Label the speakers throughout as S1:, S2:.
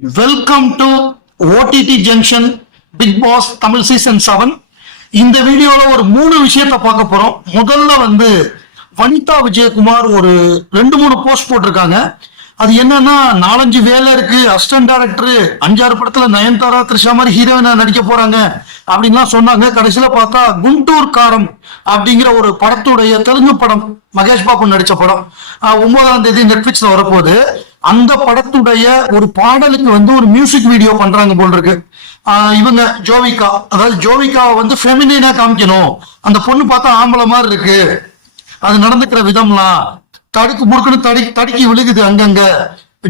S1: Welcome to OTT junction Bigg Boss Tamil season seven இந்த வீடியோல ஒரு மூணு விஷயத்த பார்க்க போறோம். முதல்ல வந்து வனிதா விஜயகுமார் ஒரு ரெண்டு மூணு போஸ்ட் போட்டிருக்காங்க. அது என்னன்னா நாலஞ்சு வேலை இருக்கு. அசிஸ்டன்ட் டைரக்டர் அஞ்சாறு படத்துல நயன்தாரா த்ரிஷா மாதிரி ஹீரோயினா நடிக்க போறாங்க. அப்படின்லாம் சொன்னாங்க. கடைசியில பார்த்தா குண்டூர் காரம் அப்படிங்கிற ஒரு படத்துடைய தெலுங்கு படம் மகேஷ் பாபு நடிச்ச படம். ஒன்பதாம் தேதி நெட்ஃபிளிக்ஸ்ல வரப்போகுது. அந்த படத்துடைய ஒரு பாடலுக்கு வந்து ஒரு மியூசிக் வீடியோ பண்றாங்க போல் இருக்கு. இவங்க ஜோவிகா அதாவது ஜோவிகாவை வந்து ஃபெமினா காமிக்கணும். அந்த பொண்ணு பார்த்தா ஆம்பளை மாதிரி இருக்கு. அது நடந்துக்கிற விதம்லாம் தடுக்கு முறுக்குன்னு தடி தடுக்கி விழுகுது அங்கங்க.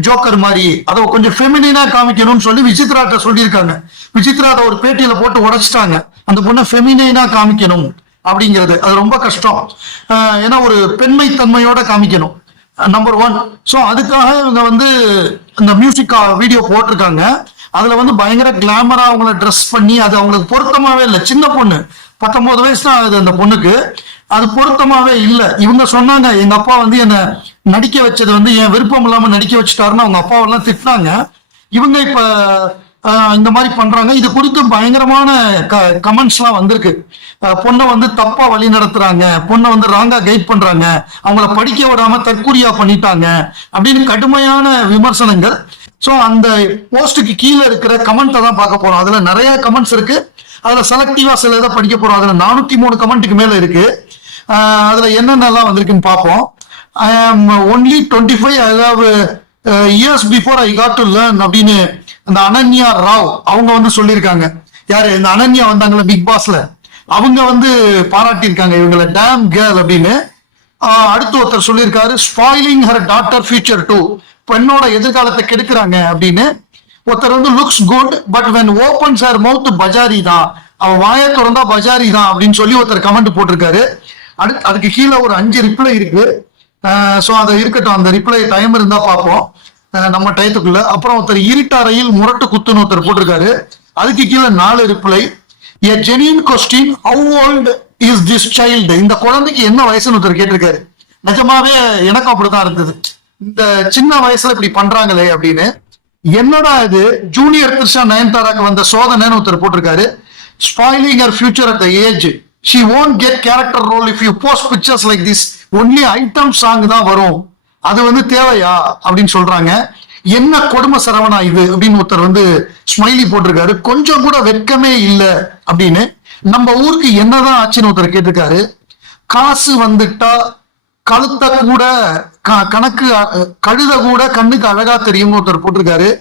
S1: ஜோக்கர் மாதிரி. அதை கொஞ்சம் ஃபெமினா காமிக்கணும்னு சொல்லி விசித்ராட்ட சொல்லியிருக்காங்க. விசித்ரா அதை ஒரு பேட்டியில போட்டு உடைச்சிட்டாங்க. அந்த பொண்ணை ஃபெமினா காமிக்கணும் அப்படிங்கிறது. அது ரொம்ப கஷ்டம். ஏன்னா ஒரு பெண்மை தன்மையோட காமிக்கணும். நம்பர் ஒன் ஸோ அதுக்காக இவங்க வந்து இந்த மியூசிக் வீடியோ போட்டிருக்காங்க. அதுல வந்து பயங்கர கிளாமரா அவங்கள ட்ரெஸ் பண்ணி அது அவங்களுக்கு பொருத்தமாவே இல்லை. சின்ன பொண்ணு. பத்தொன்பது வயசு தான் ஆகுது அந்த பொண்ணுக்கு. அது பொருத்தமாவே இல்லை. இவங்க சொன்னாங்க எங்க அப்பா வந்து என்ன நடிக்க வச்சது வந்து என் விருப்பம் இல்லாம நடிக்க வச்சுட்டாருன்னு அவங்க அப்பாவெல்லாம் திட்டினாங்க. இவங்க இப்ப இந்த மாதிரி பண்றாங்க. இது குறித்து பயங்கரமான கமெண்ட்ஸ் எல்லாம் வந்திருக்கு. பொண்ணை வந்து தப்பா வழி நடத்துறாங்க. பொண்ணை வந்து ராங்கா கைட் பண்றாங்க. அவங்கள படிக்க விடாம தற்கூரியா பண்ணிட்டாங்க அப்படின்னு கடுமையான விமர்சனங்கள். ஸோ அந்த போஸ்ட்டுக்கு கீழே இருக்கிற கமெண்ட்டை தான் பார்க்க போறோம். அதுல நிறைய கமெண்ட்ஸ் இருக்கு. அதுல செலக்டிவா சில இதை படிக்க போறோம். அதுல நானூத்தி மூணு கமெண்ட்டுக்கு மேல இருக்கு. ஆஹ், அதுல என்னென்னலாம் வந்திருக்குன்னு பார்ப்போம். I am only twenty five I have years before I got to learn அப்படின்னு அந்த அனன்யா ராவ் அவங்க வந்து சொல்லியிருக்காங்க. யாரு? இந்த அனன்யா வந்தாங்களே பிக் பாஸ்ல அவங்க வந்து பாராட்டியிருக்காங்க இவங்களை டேம் கேர்ள் அப்படின்னு. அடுத்து ஒருத்தர் சொல்லியிருக்காரு spoiling her daughter future too பெண்ணோட எதிர்காலத்தை கெடுக்கிறாங்க அப்படின்னு. ஒருத்தர் வந்து looks good but when open sir mouth பஜாரி தான். அவன் வாயை திறந்தா பஜாரி தான் அப்படின்னு சொல்லி ஒருத்தர் கமெண்ட் போட்டிருக்காரு. அடுத்து அதுக்கு கீழே ஒரு அஞ்சு ரிப்ளை இருக்கு. ஸோ அதை இருக்கட்டும். அந்த ரிப்ளை டைம் இருந்தா பார்ப்போம். நம்ம டயத்துக்குள்ள. அப்புறம் ஒருத்தர் இருட்டாரையில் முரட்டு குத்துன்னு ஒருத்தர் போட்டிருக்காரு. அதுக்கு கீழே நாலு reply. A genuine question how old is this child இந்த குழந்தைக்கு என்ன வயசுன்னு ஒருத்தர் கேட்டிருக்காரு. நிஜமாவே எனக்கும் அப்படிதான் இருந்தது. இந்த சின்ன வயசுல இப்படி பண்றாங்களே அப்படின்னு. என்னடா இது? ஜூனியர் கிருஷ்ணா நயன்தாராக்கு வந்த சோதனைன்னு ஒருத்தர் போட்டிருக்காரு. Spoiling her future at the age she won't get character role if you post pictures like this only item song தான் வரும். அது வந்து தேவையா அப்படின்னு சொல்றாங்க. என்ன கொடுமை சரவணா இது அப்படின்னு ஒருத்தர் வந்து ஸ்மைலி போட்டிருக்காரு. கொஞ்சம் கூட வெட்கமே இல்லை அப்படின்னு. நம்ம ஊருக்கு என்னதான் ஆச்சுன்னு ஒருத்தர் கேட்டிருக்காரு. காசு வந்துட்டா கழுத்த கூட க- கணக்கு கழுத கூட கண்ணுக்கு அழகா தெரியும்னு ஒருத்தர் போட்டிருக்காரு.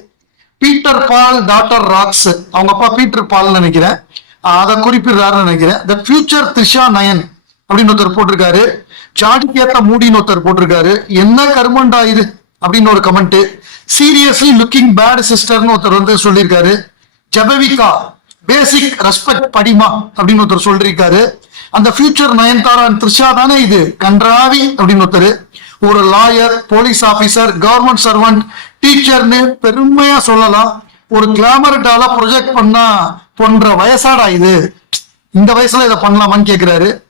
S1: Peter Paul daughter rocks. அவங்க அப்பா பீட்டர் பால் நினைக்கிறேன். அதை குறிப்பிடுறாருன்னு நினைக்கிறேன். த ஃபியூச்சர் த்ரிஷா நயன் அப்படின்னு ஒருத்தர் போட்டிருக்காரு. ஜாடிக்கேத்த மூடின்னு ஒருத்தர் போட்டிருக்காரு. என்ன கர்மண்டா இது? அப்படின்னு ஒரு கமெண்ட் சீரியஸ்லி லுக்கிங் பேட் சிஸ்டர்னு ஒருத்தர் வந்து சொல்லியிருக்காரு. ஜபவிகா பேசிக் ரெஸ்பெக்ட் படிமா அப்படின்னு ஒருத்தர் சொல்லியிருக்காரு. அந்த ஃபியூச்சர் நயன்தாரா த்ரிஷா தானே இது? கன்றாவி அப்படின்னு ஒருத்தர். ஒரு lawyer police officer government servant டீச்சர்னு பெருமையா சொல்லலாம். ஒரு கிளாமர் டாலா ப்ரொஜெக்ட் பண்ணா போன்ற வயசாடா இது? இந்த வயசுல இதை பண்ணலாமான்னு கேக்குறாரு.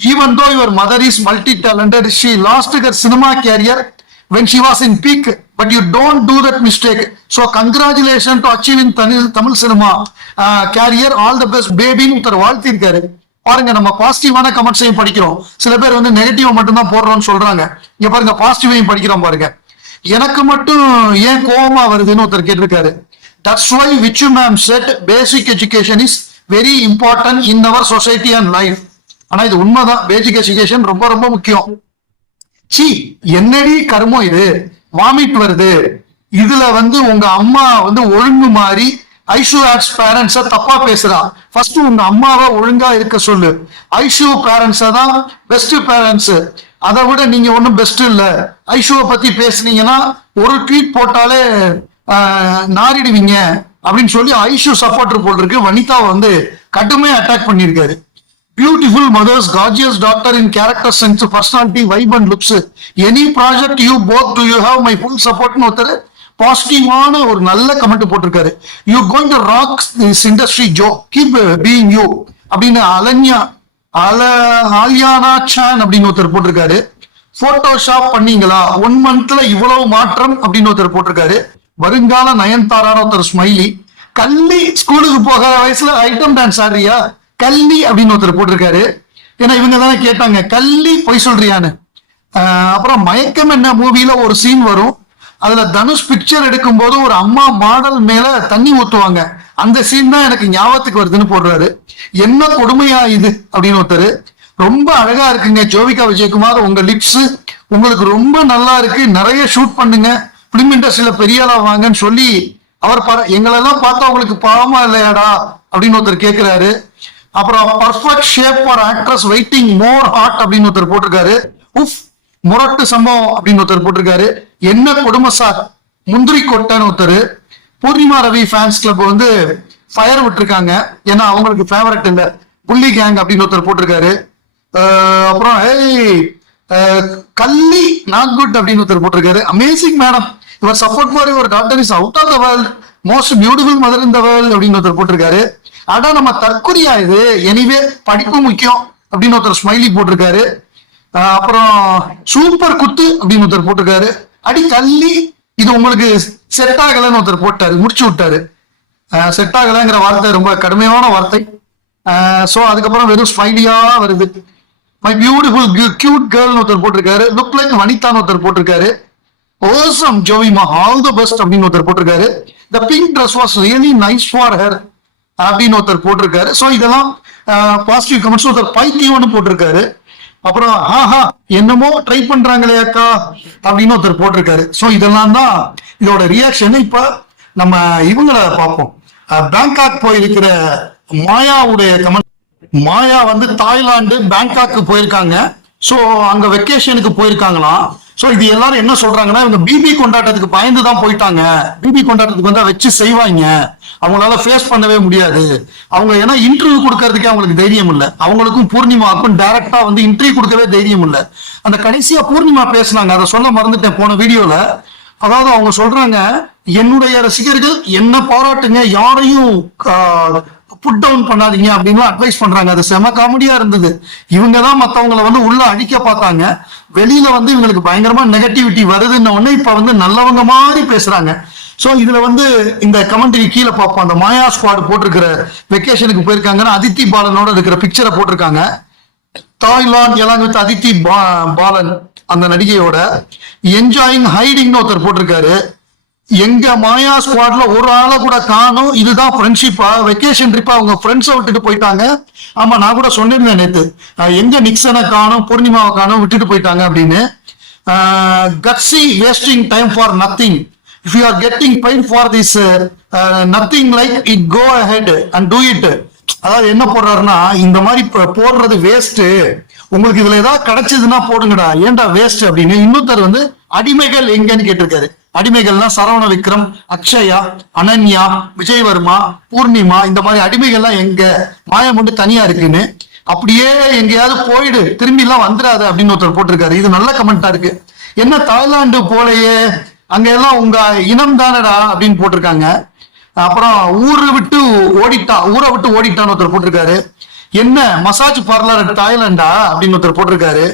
S1: Even though your mother is multi-talented, she lost her cinema career when she was in peak, but you don't do that mistake. So congratulations to achieving Tamil, Tamil cinema uh, career. All the best, baby. ஒருத்தர் வாழ்த்திருக்காரு பாருங்க நம்ம பாசிட்டிவான கமெண்ட்ஸையும் படிக்கிறோம் சில பேர் வந்து நெகட்டிவா மட்டும்தான் போடுறோம்னு சொல்றாங்க இங்க பாருங்க பாசிட்டிவையும் படிக்கிறோம் பாருங்க எனக்கு மட்டும் ஏன் கோவமா வருதுன்னு ஒருத்தர் கேட்டிருக்காரு that's why which ma'am said basic education is very important in our society and life ஆனா இது உண்மைதான். பேசிக் எஜுகேஷன் ரொம்ப ரொம்ப முக்கியம். சி என்னடி கர்மம் இது? வாமிட் வருது. இதுல வந்து உங்க அம்மா வந்து ஒழுங்கு மாறி ஐஷு ஆட்ஸ் பேரண்ட்ஸ தப்பா பேசுறா. ஃபர்ஸ்ட் உங்க அம்மாவை ஒழுங்கா இருக்க சொல்லு. ஐஷு பேரண்ட்ஸ தான் பெஸ்ட் பேரண்ட்ஸ் அதை விட நீங்க ஒன்றும் பெஸ்ட் இல்ல. ஐஷுவை பத்தி பேசுனீங்கன்னா ஒரு ட்வீட் போட்டாலே நாரிடுவீங்க. நாறிடுவீங்க அப்படின்னு சொல்லி ஐஷு சப்போர்டர் போட்டிருக்கு. வனிதா வந்து கட்டுமே அட்டாக் பண்ணியிருக்காரு. Beautiful mothers gorgeous daughter in character sense personality vibe and looks any project you both do you have my full சப்போர்ட்னு ஒருத்தர் பாசிட்டிவான ஒரு நல்ல கமெண்ட் போட்டிருக்காரு. You going to rock this industry Jo keep being you அப்படின்னு அலன்யா அல ஆலியானா San அப்படின்னு ஒருத்தர் போட்டிருக்காரு. போட்டோஷாப் பண்ணீங்களா? ஒன் மந்த்ல இவ்வளவு மாற்றம் அப்படின்னு ஒருத்தர் போட்டிருக்காரு. வருங்கால நயன்தாரான ஒருத்தர் ஸ்மைலி கள்ளி ஸ்கூலுக்கு போகாத வயசுல ஐட்டம் டான்ஸ் ஆடுறியா? கள்ளி அப்படின்னு ஒருத்தர் போட்டிருக்காரு. ஏன்னா இவங்க தானே கேட்டாங்க கள்ளி பொய் சொல்றியான்னு. அப்புறம் மயக்கம் என்ன மூவியில ஒரு சீன் வரும். அதுல தனுஷ் பிக்சர் எடுக்கும் போது ஒரு அம்மா மாடல் மேல தண்ணி ஊத்துவாங்க. அந்த சீன் தான் எனக்கு ஞாபகத்துக்கு வருதுன்னு போடுறாரு. என்ன கொடுமையா இது? அப்படின்னு ஒருத்தர். ரொம்ப அழகா இருக்குங்க ஜோவிகா விஜயகுமார் உங்க லிப்ஸ் உங்களுக்கு ரொம்ப நல்லா இருக்கு நிறைய ஷூட் பண்ணுங்க. பிலிம் இண்டஸ்ட்ரியில பெரிய ஆளா வாங்கன்னு சொல்லி அவர் பர எங்களெல்லாம் பார்த்தா உங்களுக்கு பாவமா இல்லையாடா? அப்படின்னு ஒருத்தர் கேட்கிறாரு அப்புறம் perfect shape for actress waiting more hot அப்படின்னு ஒருத்தர் போட்டிருக்காரு. உஃப் முரட்டு சம்பவம் அப்படின்னு ஒருத்தர் போட்டிருக்காரு. என்ன கொடுமை சார் முந்திரி கொட்டைன்னு ஒருத்தர். பூர்ணிமா ரவி ஃபேன்ஸ் கிளப் வந்து ஃபயர் விட்டுருக்காங்க. ஏன்னா அவங்களுக்கு ஃபேவரட் இந்த புள்ளி கேங் அப்படின்னு ஒருத்தர் போட்டிருக்காரு. அப்புறம் ஏய் கள்ளி நாட் குட் அப்படின்னு ஒருத்தர் போட்டிருக்காரு. அமேசிங் மேடம் இவர் support for your daughter is out of the world most beautiful mother in the world அப்படின்னு ஒருத்தர் போட்டிருக்காரு. அடா நம்ம தற்கொலையா இது. எனிவே படிப்பு முக்கியம் அப்படின்னு ஒருத்தர் ஸ்மைலி போட்டிருக்காரு. அப்புறம் சூப்பர் குத்து அப்படின்னு ஒருத்தர் போட்டிருக்காரு. அடி கள்ளி இது உங்களுக்கு செட் ஆகலைன்னு ஒருத்தர் போட்டாரு. முடிச்சு விட்டாரு. செட் ஆகலைங்கிற வார்த்தை ரொம்ப கடுமையான வார்த்தை. ஸோ அதுக்கப்புறம் வெறும் ஸ்மைலியா வருது. மை பியூட்டிஃபுல் கியூட் கேர்ள்னு ஒருத்தர் போட்டிருக்காரு. லுக் லைக் வனிதான்னு ஒருத்தர் போட்டிருக்காரு. ஓசம் ஜோவிமா ஆல் த பெஸ்ட் அப்படின்னு ஒருத்தர் போட்டிருக்காரு. The pink dress was really nice for her அப்படின்னு ஒருத்தர் போட்டிருக்காரு. ஸோ இதெல்லாம் பாசிட்டிவ் கமெண்ட்ஸ் ஒருத்தர் பைத்தியம்னு போட்டிருக்காரு. அப்புறம் ஆஹா என்னமோ ட்ரை பண்றாங்களே அக்கா அப்படின்னு ஒருத்தர் போட்டிருக்காரு. ஸோ இதெல்லாம் தான் இதோட ரியாக்ஷன் இப்ப நம்ம இவங்கள பார்ப்போம். பேங்காக் போயிருக்கிற மாயாவுடைய கமெண்ட் மாயா வந்து தாய்லாந்து பேங்காக்கு போயிருக்காங்க. ஸோ அங்க வெக்கேஷனுக்கு போயிருக்காங்களாம் ஸோ இது எல்லாரும் என்ன சொல்றாங்கன்னா இவங்க பிபி கொண்டாட்டத்துக்கு பயந்து தான் போயிட்டாங்க பிபி கொண்டாட்டத்துக்கு வந்தா வச்சு செய்வாங்க. அவங்களால ஃபேஸ் பண்ணவே முடியாது. அவங்க ஏன்னா இன்டர்வியூ கொடுக்கறதுக்கே அவங்களுக்கு தைரியம் இல்லை. அவங்களுக்கும் பூர்ணிமாவுக்கும் டைரக்டா வந்து இன்டர்வியூ கொடுக்கவே தைரியம் இல்லை. அந்த கடைசியா பூர்ணிமா பேசுனாங்க. அதை சொல்ல மறந்துட்டேன் போன வீடியோல. அதாவது அவங்க சொல்றாங்க என்னுடைய ரசிகர்கள் என்ன பாராட்டுங்க? யாரையும் புட் டவுன் பண்ணாதீங்க அப்படின்னு அட்வைஸ் பண்றாங்க. அது செம காமெடியா இருந்தது. இவங்க தான் மற்றவங்களை வந்து உள்ள அழிக்க பார்த்தாங்க. வெளியில வந்து இவங்களுக்கு பயங்கரமா நெகட்டிவிட்டி வருதுன்ன உடனே இப்ப வந்து நல்லவங்க மாதிரி பேசுறாங்க. ஸோ இதுல வந்து இந்த கமெண்ட்ரி கீழே பார்ப்போம். அந்த மாயா ஸ்குவாடு போட்டிருக்கிற வெக்கேஷனுக்கு போயிருக்காங்கன்னா அதித்தி பாலனோட இருக்கிற பிக்சரை போட்டிருக்காங்க. தாய்லாந்து எல்லாம் வித் அதித்தி பா- பாலன் அந்த நடிகையோட. என்ஜாயிங் ஹைடிங்னு ஒருத்தர் போட்டிருக்காரு. எங்க மாயா ஸ்குவாட்ல ஒரு ஆளை கூட காணும். இதுதான் ஃப்ரெண்ட்ஷிப்பா வெக்கேஷன் ட்ரிப்பா அவங்க ஃப்ரெண்ட்ஸை விட்டுட்டு போயிட்டாங்க. ஆமா நான் கூட சொன்னிருந்தேன் நேத்து. எங்க நிக்சனை காணும் பூர்ணிமாவை காணும் விட்டுட்டு போயிட்டாங்க அப்படின்னு. கட்ஸி wasting time for nothing if you are getting pain for this nothing like it go ahead and do it அதாவது என்ன போடுறாருன்னா இந்த மாதிரி போடுறது வேஸ்ட் உங்களுக்கு இதுல ஏதாவது கிடைச்சதுன்னா போடுங்கடா. ஏன்டா வேஸ்ட் அப்படின்னு இன்னொருத்தர் வந்து அடிமைகள் எங்கன்னு கேட்டிருக்காரு. அடிமைகள்னா சரவண விக்ரம் அக்ஷயா அனன்யா விஜயவர்மா பூர்ணிமா இந்த மாதிரி அடிமைகள்லாம் எங்க மாயம் மட்டும் தனியா இருக்குன்னு அப்படியே எங்கேயாவது போயிடு திரும்பி எல்லாம் வந்துடாது அப்படின்னு ஒருத்தர் போட்டிருக்காரு. இது நல்ல கமெண்டா இருக்கு. என்ன தாய்லாந்து போலையே அங்க எல்லாம் உங்க இனம் தானடா அப்படின்னு போட்டிருக்காங்க. அப்புறம் ஊரை விட்டு ஓடிட்டா ஊரை விட்டு ஓடிட்டான்னு ஒருத்தர் போட்டிருக்காரு. என்ன மசாஜ் பார்லர் தாய்லாண்டா அப்படின்னு ஒருத்தர் போட்டிருக்காரு.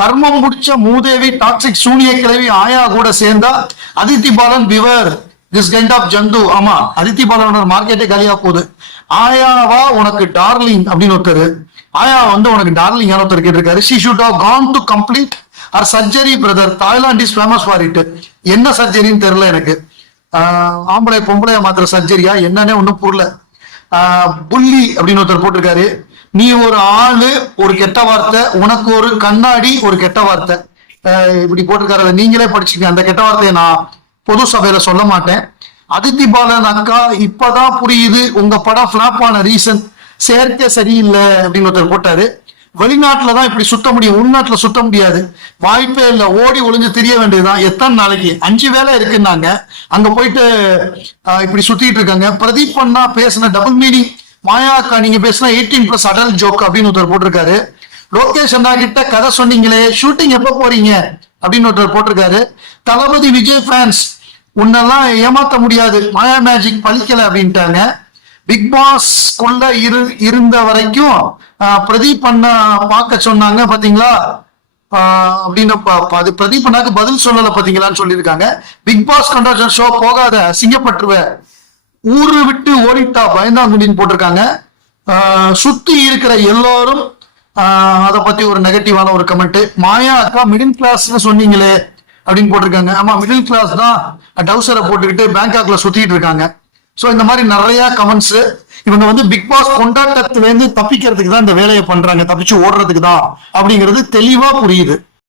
S1: கர்மம் முடிச்ச மூதேவி டாக்ஸிக் சூனிய கிழவி ஆயா கூட சேர்ந்தா Aditi Balan பிவர். This kind of ஜந்து. ஆமா அதித்தி பாலனோட மார்க்கெட்டே காலியா போகுது. ஆயாவா உனக்கு டார்லிங் அப்படின்னு ஒருத்தர். ஆயா வந்து உனக்கு டார்லிங் ஒருத்தர் கேட்டிருக்காரு. She should have gone to complete our surgery brother Thailand is famous for it என்ன சர்ஜரின்னு தெரியல எனக்கு. ஆம்பளை பொம்பளை மாத்திர சர்ஜரியா என்னன்னே ஒன்றும் புரியல. புள்ளி அப்படின்னு ஒருத்தர் போட்டிருக்காரு. நீ ஒரு ஆளு ஒரு கெட்ட வார்த்தை உனக்கு ஒரு கண்ணாடி ஒரு கெட்ட வார்த்தை. இப்படி போட்டிருக்காரு நீங்களே படிச்சுங்க அந்த கெட்ட வார்த்தையை நான் பொது சபையில சொல்ல மாட்டேன். அதித்தி பாலன் அக்கா இப்பதான் புரியுது உங்க படம் ஃபிளாப் ஆன ரீசன் செயற்கை சரியில்லை அப்படின்னு ஒருத்தர் போட்டாரு. வெளிநாட்டுல தான் இப்படி சுத்த முடியும். உள்நாட்டுல சுத்த முடியாது. வாய்ப்பே இல்லை. ஓடி ஒளிஞ்சு தெரிய வேண்டியதுதான். எத்தனை நாளைக்கு? அஞ்சு வேலை இருக்குன்னாங்க. அங்க போயிட்டு இப்படி சுத்திட்டு இருக்காங்க. பிரதீப் பண்ணா பேசின டபுள் மீனிங் மாயாக்கா நீங்க பேசினா எயிட்டீன் பிளஸ் அடல் ஜோக் அப்படின்னு ஒருத்தர் போட்டிருக்காரு. லோகேஷ் அண்ணா கிட்ட கதை சொன்னீங்களே ஷூட்டிங் எப்ப போறீங்க? அப்படின்னு ஒருத்தர் போட்டிருக்காரு. தளபதி விஜய் ஃபேன்ஸ் உன்னெல்லாம் ஏமாத்த முடியாது. மாயா மேஜிக் பழிக்கல அப்படின்ட்டாங்க. பிக் பாஸ்க்குள்ள இரு இருந்த வரைக்கும் பிரதீப் அண்ணா பார்க்க சொன்னாங்க பாத்தீங்களா? அப்படின்னு அது பிரதீப் அண்ணாக்கு பதில் சொல்லல பாத்தீங்களான்னு சொல்லியிருக்காங்க. பிக் பாஸ் கண்டாஷன் ஷோ போகாத சிங்கப்பட்டுருவ ஊரு விட்டு ஓடிட்டா பயந்தாங்குடின்னு போட்டிருக்காங்க. சுத்தி இருக்கிற எல்லோரும் அதை பத்தி ஒரு நெகட்டிவான ஒரு கமெண்ட் மாயா அக்கா மிடில் கிளாஸ்னு சொன்னீங்களே அப்படின்னு போட்டிருக்காங்க. ஆமா மிடில் கிளாஸ் தான் டவுசரை போட்டுக்கிட்டு பேங்காக்ல சுத்திட்டு இருக்காங்க. ஸோ இந்த மாதிரி நிறைய கமெண்ட்ஸ் இவங்க வந்து பிக் பாஸ் கொண்டாட்டத்திலேருந்து தப்பிக்கிறதுக்கு தான் இந்த வேலையை பண்றாங்க. தப்பிச்சு ஓடுறதுக்கு தான் அப்படிங்கிறது தெளிவா புரியுது.